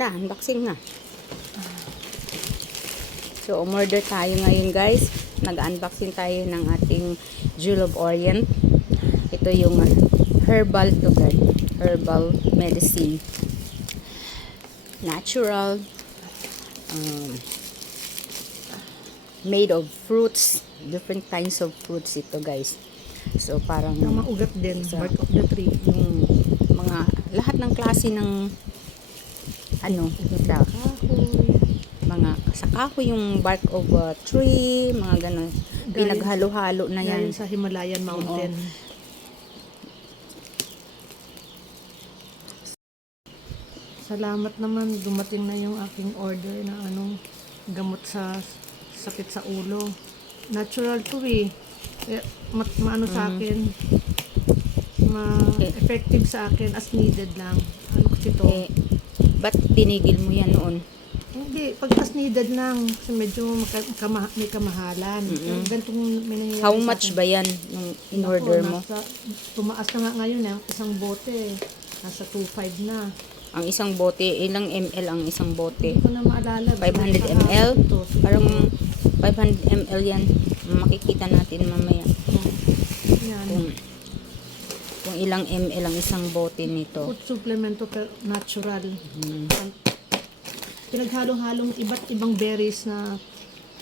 na, unboxing na. So, umorder tayo ngayon guys. Nag-unboxing tayo ng ating Jewel of Orient. Ito yung herbal to guys. Herbal medicine. Natural. Made of fruits. Different kinds of fruits ito guys. So, parang Yung maugat din, bark of the tree. Yung mga, lahat ng klase ng mga sa kahoy, yung bark of a tree, mga ganun. Pinaghalo-halo na yan. Galing sa Himalayan mountain. Salamat naman, dumating na yung aking order na gamot sa sakit sa ulo. Natural to eh. Maano sa akin, effective sa akin, as needed lang. Ano kasi to? Ba't tinigil mo yan noon? Hindi, pag as needed lang. Kasi medyo may kamahalan. Ganitong may nangyayari How sa much akin. ba yan yung in-order mo? Tumaas na nga ngayon isang bote. Nasa 2.5 na. Ang isang bote, ilang ml ang isang bote? Hindi ko na maalala. 500 ml? Parang 500 ml yan. Makikita natin mamaya. Yan. Kung ilang ml ang isang bote nito. Food supplement to natural. Pinaghalo-halong iba't ibang berries na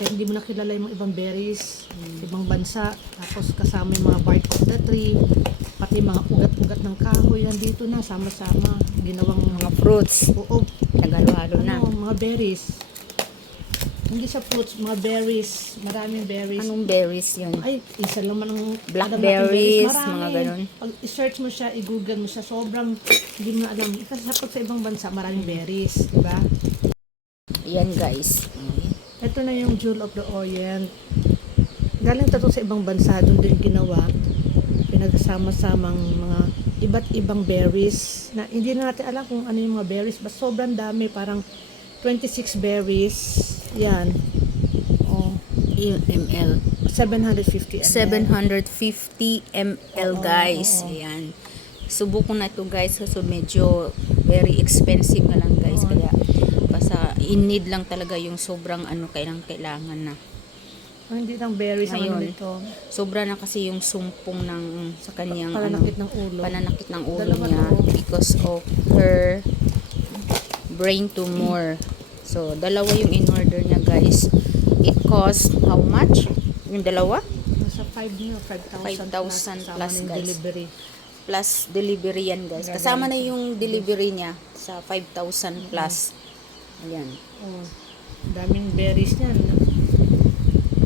hindi mo nakilala yung mga ibang berries, ibang bansa. Tapos kasama yung mga bark of the tree, pati mga ugat-ugat ng kahoy nandito na, sama-sama. Ginawang Mga fruits. Oo, Naghalo-halo na. mga berries. Hindi sa fruits, mga berries. Maraming berries. Anong berries yun? Ay, isa lang man ang Blackberries, marami. mga ganun. Pag i-search mo siya, i-google mo siya, sobrang hindi mo na alam. Kasi sa ibang bansa, maraming berries, di ba? Yan guys. Ito na yung Jewel of the Orient. Galing to sa ibang bansa, doon din ginawa. Pinagsama-samang mga iba't ibang berries na hindi na natin alam kung ano yung mga berries. Basta sobrang dami, parang 26 berries. Yan. Oh, ml. 750 ml. 750 ml guys. Ayan. Subukan na ito guys kasi medyo very expensive na lang guys. Kaya basta in need lang talaga yung sobrang kailangan na. Hindi lang berries ang Ngayon, nito. sobra na kasi yung sumpong ng sa kanyang Pananakit ng ulo. pananakit ng ulo Dalawa niya to. because of her brain tumor. So, dalawa yung in-order niya guys. It cost how much? Yung dalawa? Nasa 5 na, 5,000 5,000 plus, yung guys. delivery. Plus delivery yan guys. Kasama na yung delivery niya sa 5,000 plus. Ayan. Oh, daming berries niyan.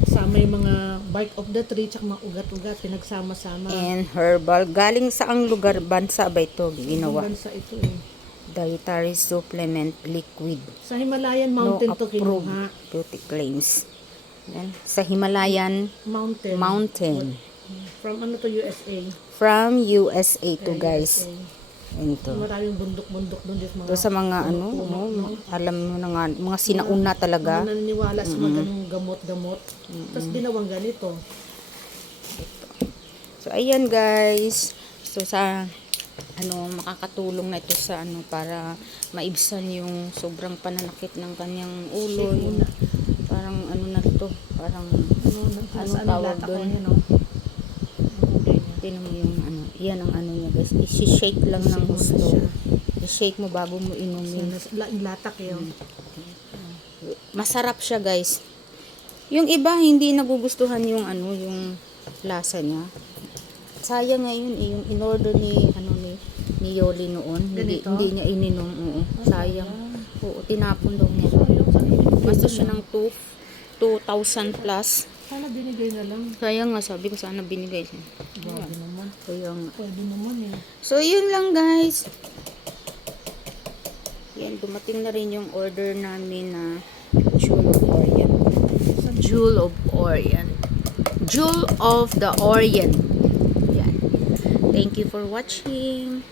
Kasama yung mga bark of the tree tsaka mga ugat-ugat pinagsama-sama. And herbal. Galing saang lugar, bansa ba ito ginawa? Ibang bansa ito eh. Dietary supplement liquid. Sa Himalayan mountain to approved kinuha. beauty claims. Yan. Sa Himalayan mountain. From USA. From USA to guys. USA. Ito. Maraming bundok-bundok doon dito mga. Ito sa mga alam mo na nga, mga sinauna talaga. Mga naniniwala sa mga ganung gamot-gamot. Tapos ginawang ganito. So ayan guys. So sa makakatulong na ito sa para maibsan yung sobrang pananakit ng kanyang ulo. Yung, parang na ito, parang tawag doon. Tingnan mo yung yan ang niya guys. I-shake lang ng gusto. I-shake mo bago mo inumin. Latak yun. Masarap siya guys. Yung iba hindi nagugustuhan yung yung lasa niya. Sayang ngayon yung in-order ni Yoli noon. Hindi niya ininom. Oo. Sayang. Oo, tinapon daw niya. Basta siya ng 2,000 plus. Sana binigay na lang. Sayang nga, sabi ko sana binigay siya. Grabe naman. Kaya nga. Pwede naman eh. So, yun lang guys. Yan, dumating na rin yung order namin na Jewel of Orient. Jewel of Orient. Jewel of the Orient. Yan. Thank you for watching.